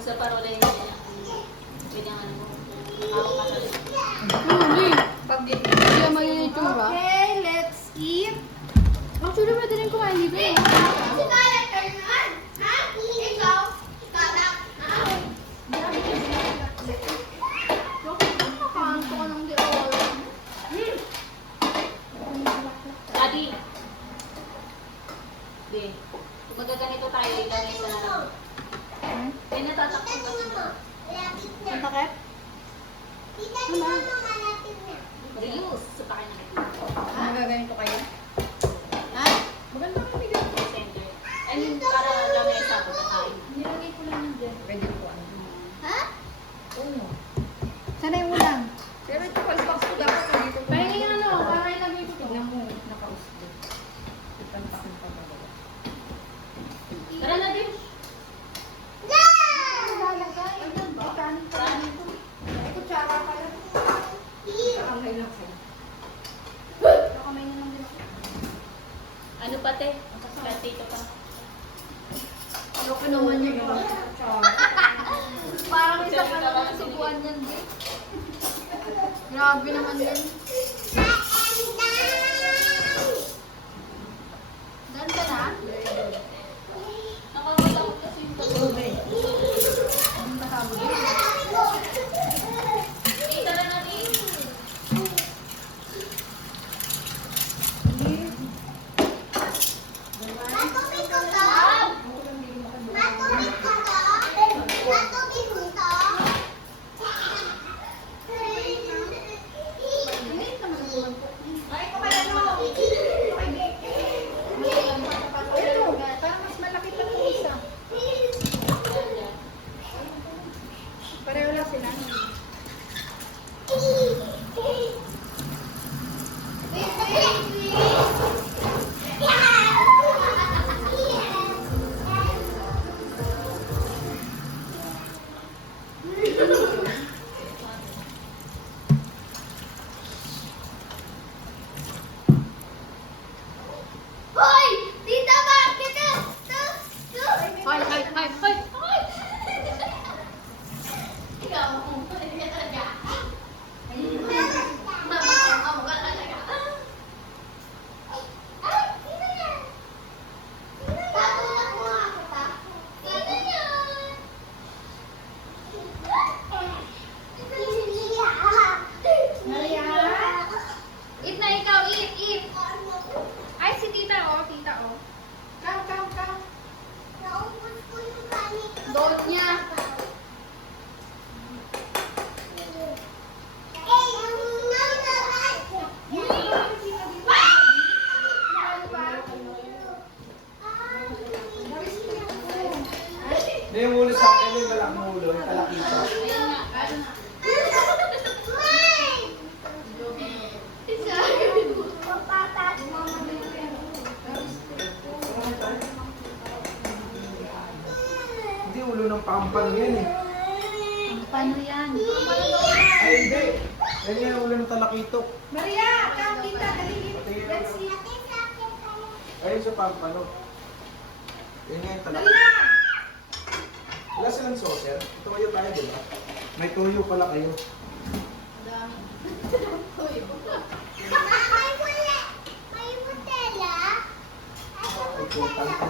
Sa parola yun niya. Kanyang ano mo. Ako ka talaga. Hindi. Pag hindi naman yung itsura. Okay, let's eat. Actually, pwede rin kumain dito. Nakakanto ka ng dior. Adi. Di. Kung magaganito tayo, ilagay sa lang. Kaya natatakot kasi mo. Ang takip? Reuse. Sa pakin na. Nagaganito kayo? Ha? Maganda kang bigyan. Center. I mean, para lamesa ko kakain. Nilagay ko lang dyan. Pwede ko ano. Ha? Oo. Sana yung ulang. Pero ito, palpak ko dapat dito. Pahingin ano, para ilagay ko to. Tignan mo, nakauslo. Itantakin pa ba? Tara na din. Lalagay. Ayun ba? Kanin ko. Ay, kutsara pala. Kakamay lang kayo. Nakamay na lang din ako. Ano pa te? Katito pa. Ano ka naman yung Parang isa pa naman ang subuan yan, di. Grabe naman din. Dan ka na? Nakakatakot kasi yung tubig. Ang kasama din. Tara na din. Ito, parang mas malaki pa yung isa. Pareho lang sila. Hoy! Tita, bakit ito? Hoy, hoy, hoy, hoy! Ikaw, hindi ka talaga. Mama ka talaga. Ay, sino yan? Tatulak mo nga kita. Sino yan? Maria? Eat na ikaw, eat, eat! Ay, si tita, oh, tita, oh. Come, come, come. Naubos ko yung kanin. Doon niya. Eh, ang naman. Hindi yung ulo sa akin, yung malaking ulo, yung kalakita. Ayan nga. Hindi, ulo ng pampang yan eh. Paano yan? Ay, hindi. Yan yung ulo ng talakitok. Maria, come, tita, dali. Patingin Let's ako. see. Ayun sa pampano. Yan nga yung Dali talakitok. na! Wala silang saucer. Tuyo tayo, di ba? May tuyo pala kayo. May Nutella.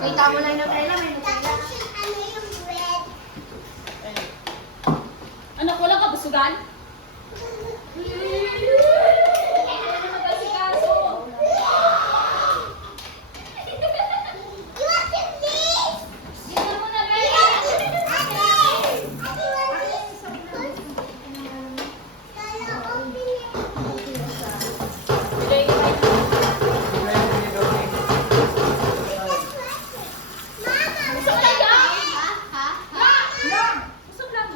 Kita mo lang yung Nutella, may Nutella. Tapos yung ano yung bread. Anak, wala ka busugan? Gina mo na, Bea. Bigay ko kayo. Hindi na yung pinigaw ni. Busog lang yan. Yan! Busog lang.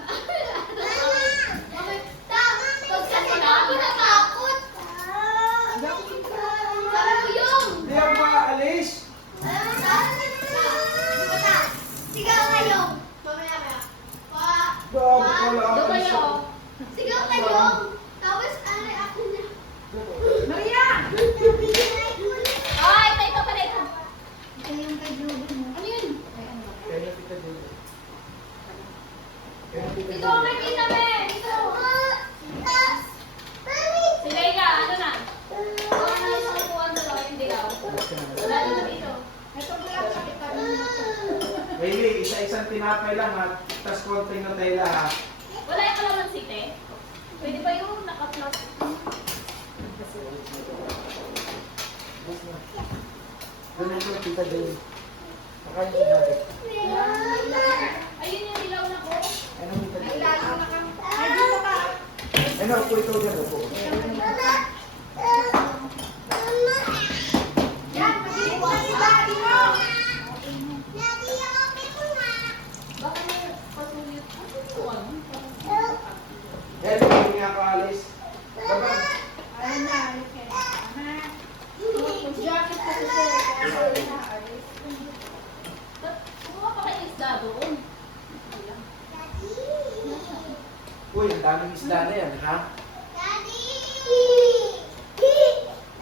dito, dito. Ito ko lang sa ikaw. Hailey, isa-isang tinapay lang ha. Tapos konting Nutella ha. Wala yung kalamansi, te. Pwede ba yung naka-plastic? Ganun ko, tita Jane. Nakain ko natin. Ayun yung dilaw na ko. Ano, tita Ay, Jane? lalo na kang... Ay, dito ka. Ano, upo ikaw dyan, upo. Yan, magiging mo si daddy mo. Daddy, okay mo na. Baka may pasulit. Ano ito? Hailey, hindi nga ako alis. Baba. Ayun na, alis ka na. Ha? Jacket ka sa sir. Ayun na, alis. Kumuha pa kayo isda doon. Uy, ang daming isda na yan, ha? Daddy!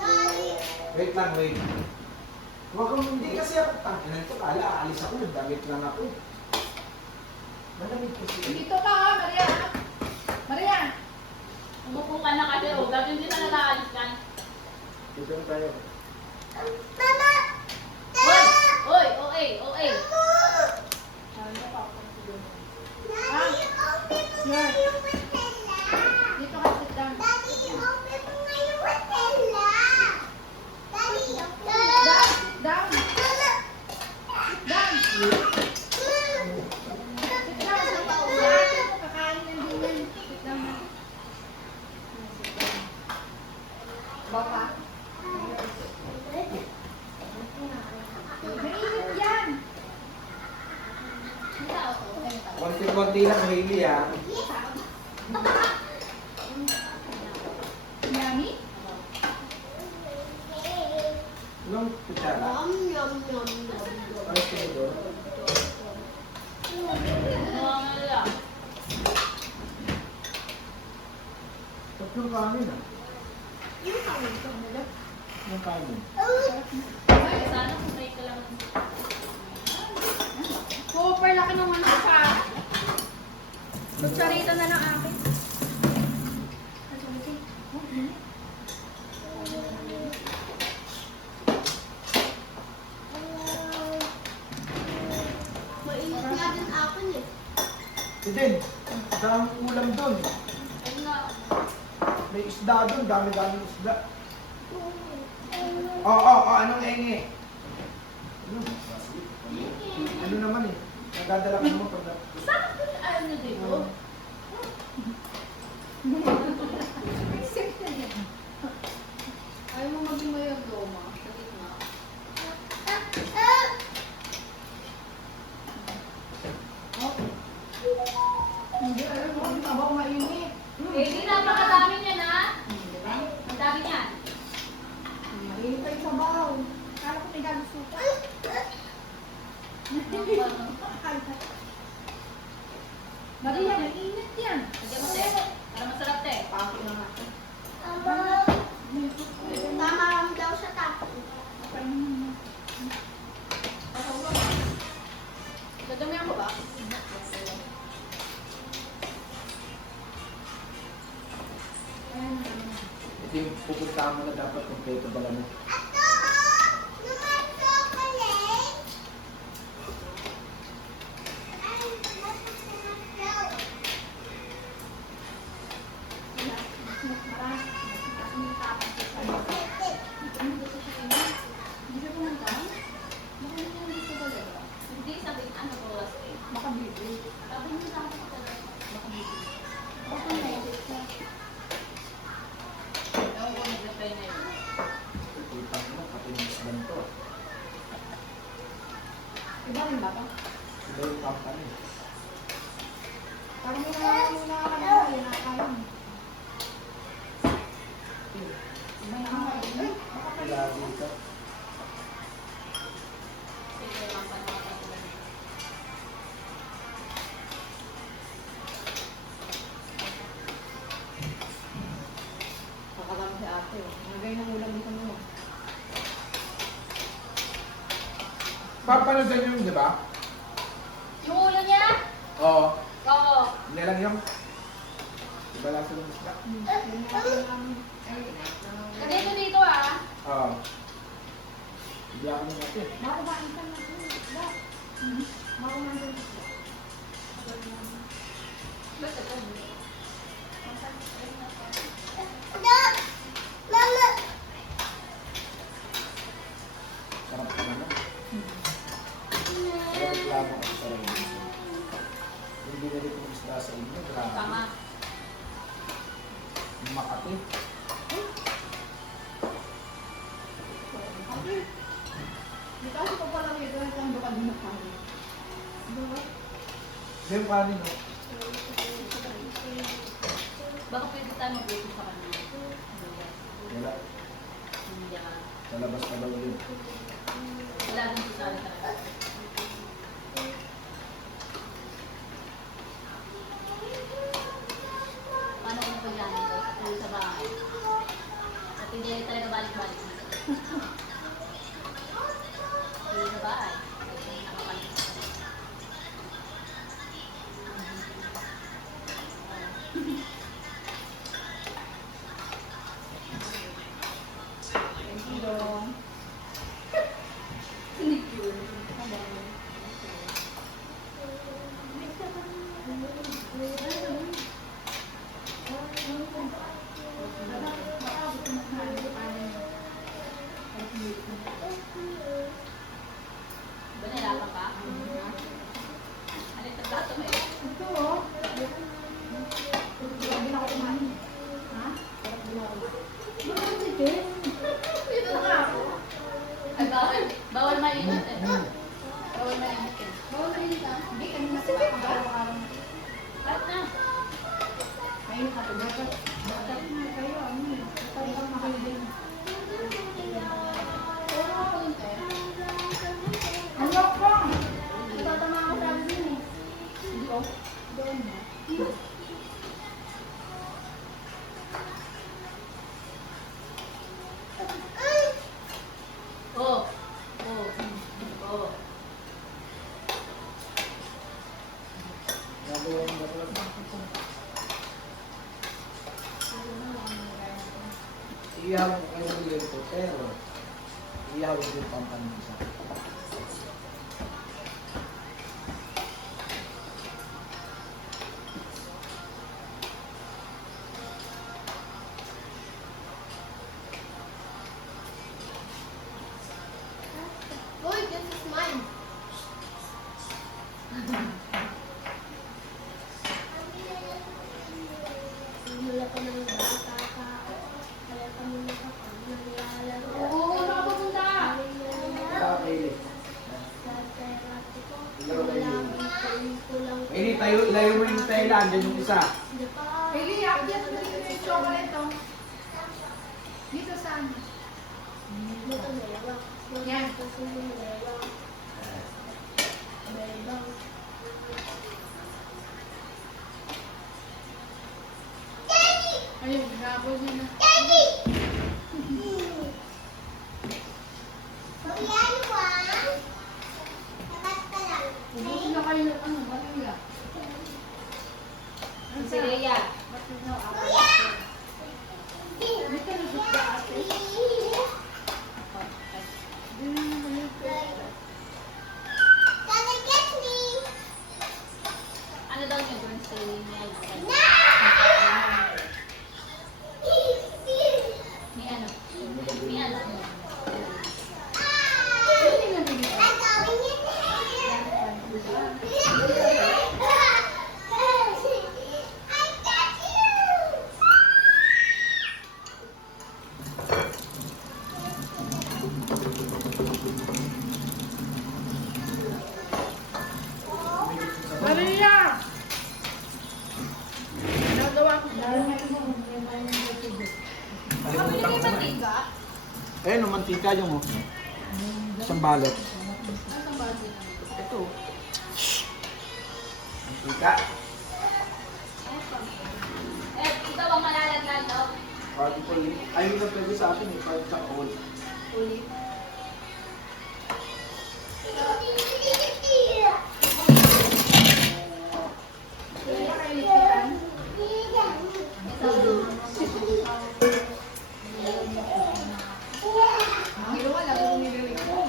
Daddy! Wait lang, wait. Huwag kang hindi kasi ako. Tanginan ko, kala, aalis ako. Damit lang ako. Malamig kasi. Dito ka, ha, Maria. Maria. Umupo ka na kasi, oh. Gagawin din na nalaalis ka. Dito na tayo. Mama! Hoy! Hoy! OA! OA! Daddy, open mo nga yung Nutella. Dito ka, sit down. Daddy, open mo nga yung Nutella. Daddy, open. Down, sit down. Sit down. Sit down. Si ate mo, kakain ng din yan. Sit down na. Baka. Mainit yan. Konti-konti lang, Hailey, ha? Yummy? Anong kutsara? Yum, yum, yum, yum. Ano ito? Tatlong kanin, ha? Yung kanin. Sana kung may kalamansi. Super laki ng manok pa. Kutsarita na lang akin. Mainit nga din akin eh. Din, daming ulam doon. Ayun na. May isda doon, dami-daming isda. Oo, anong enge? Ano naman eh? Nagdadala ka mo pag... Saan ko yung ayaw nyo dito? Ayaw mo maging mayag doma. Sa gitna. Hindi, alam mo, ang tabaw mainit. Eh, di napakadami niya na. Ang dami niyan. Mainit pa yung sabaw. Kala ko may gano'ng suka. Maria, mainit yan. Lagyan mo, te. Para masarap, te. Pako na nga. Tama lang daw sa tapo. Dadamihan ko ba? Ito yung pupuntahan mo na dapat kompleto dala mo. Ato, oh! Naman chocolate! Ay, masarap daw. Hindi, sabi ko, ano oras eh. Sabi niyo lang ako talaga. Ewan ko, nag-reply na yun. Puputang mo, pati ng isdan to. Iba rin ba ito? Iba yung company. Parang muna ka na yun, nakakaya mo. May angay. Lagi ka. Sige, lang pa nakakatulan. Kakalami si ate. Nagay ng ulam dito mo. Papanood yun, di ba? Yung ulo niya? Oo. Oo. Hindi lang yung... Iba lang sa isda. Dito, dito ah. Oo. Hindi ako natin. Makumain ka na. Ba? Makumain ka na. Basta ka. Dok! Mama! Sarap ka naman. Sarap reklamo kasi sa rin. Yung binalit ng isda sa inyo, grabe. Tama. Yung Makati. Di kasi pa pala may doon ang bukad na kami. Diba? Yung kanin, no? Baka pwede tayo mag-wait sa kanya. Wala. Hindi ka. Sa labas na daw yun. Wala din sa sala talaga. Paano kung pagyanin ko? Tuloy sa bahay. At hindi rin talaga balik-balik dito. Tuloy sa bahay. Nakakalis. Thank you, Dong. Ba nalaman ka? Ano yung tabato mo eh? Ito, oh. Grabe na ako kumain. Ha? Bakit si Jen? Dito na nga ako. Ay, bawal mainit eh. Bawal mainit eh. Bawal na yun ah. Hindi, kanina sa araw-araw. Lahat na. Ayun ka to. Dapat na kayo. Ano eh. Dapat na kayo din. Ano ako? Natatama ako sa akin din eh. Hindi ko. Doon na. Oh. Oh. Oh. Nagawa mo ba talaga? Iyaw ko kayo ng lento, pero iyaw din pang panisa. Uy, this is mine. Simula ko ng bata ka. Kaya kami nakapaglalaro. Oo, nakapapunta. Okay. Laro kayo. Kulang Ini tayo, layo mo yung Thailand, yan yung isa. Pili, ako dyan. Dali ko yung chocolate, oh. Dito saan? Yan. Ayun, grabe din na. Ubusin na kayo ng ano, vanilla. Ano Si Rhea. What is now our Dito na sa ate. Ano daw niya doon si Niel? Ni ano? Ni ano? Maria! Nagawa ko. Kapili kay Mantika? Eh, no, mantika yung isang balot. Ano sa bago naman? Ito. Mantika. Eh, ikaw ang malalaglag daw. Party ko yun. Ayun na pwede sa akin, party sa all. Uli. Ang ginawa lang, kung nililig ko.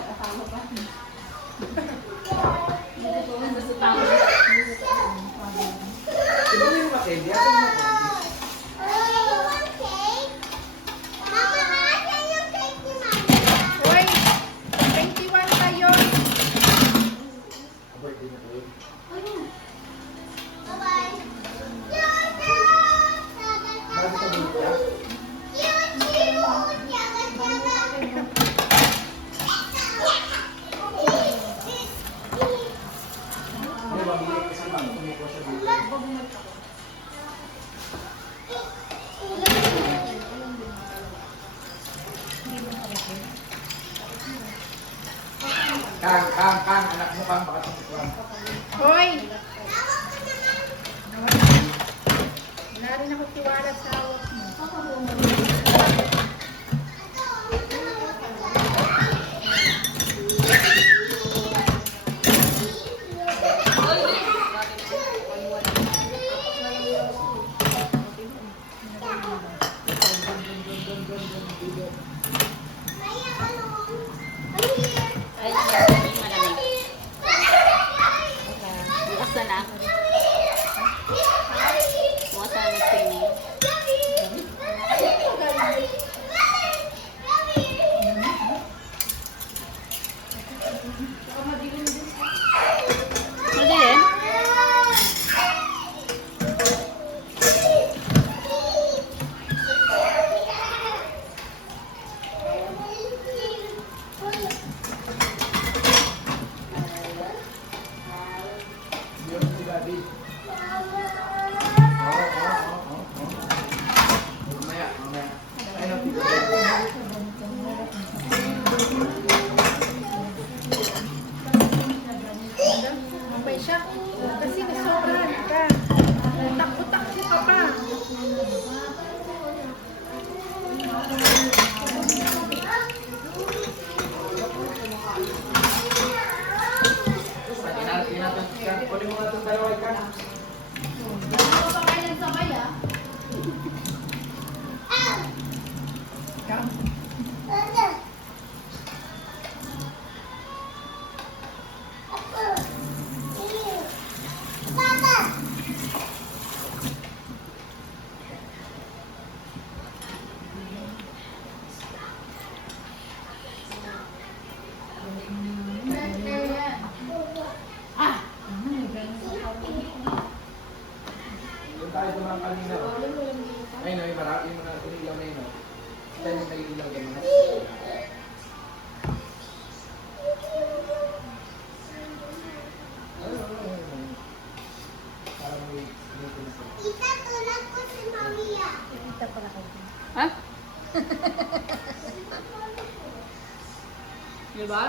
Kang, anak mo kang, baka tumutuan. Hoy! Wala rin ako tiwala sa hawak mo. Ay, malamig. Bukas na na. Bukas na na swimming. Madilim? Yun si Daddy. Mamaya. Ayun, Okay siya. Kasi nasobrahan ka. Takbo-takbo ka pa. Kunin mo nga itong dalawa ka. Doon tayo dumaan kanina. Ayun, yung marami yung mga ilaw na yun. Tayo yung naiilaw yan. Parang may Tita, tulad ko si Maria. Ha? Diba?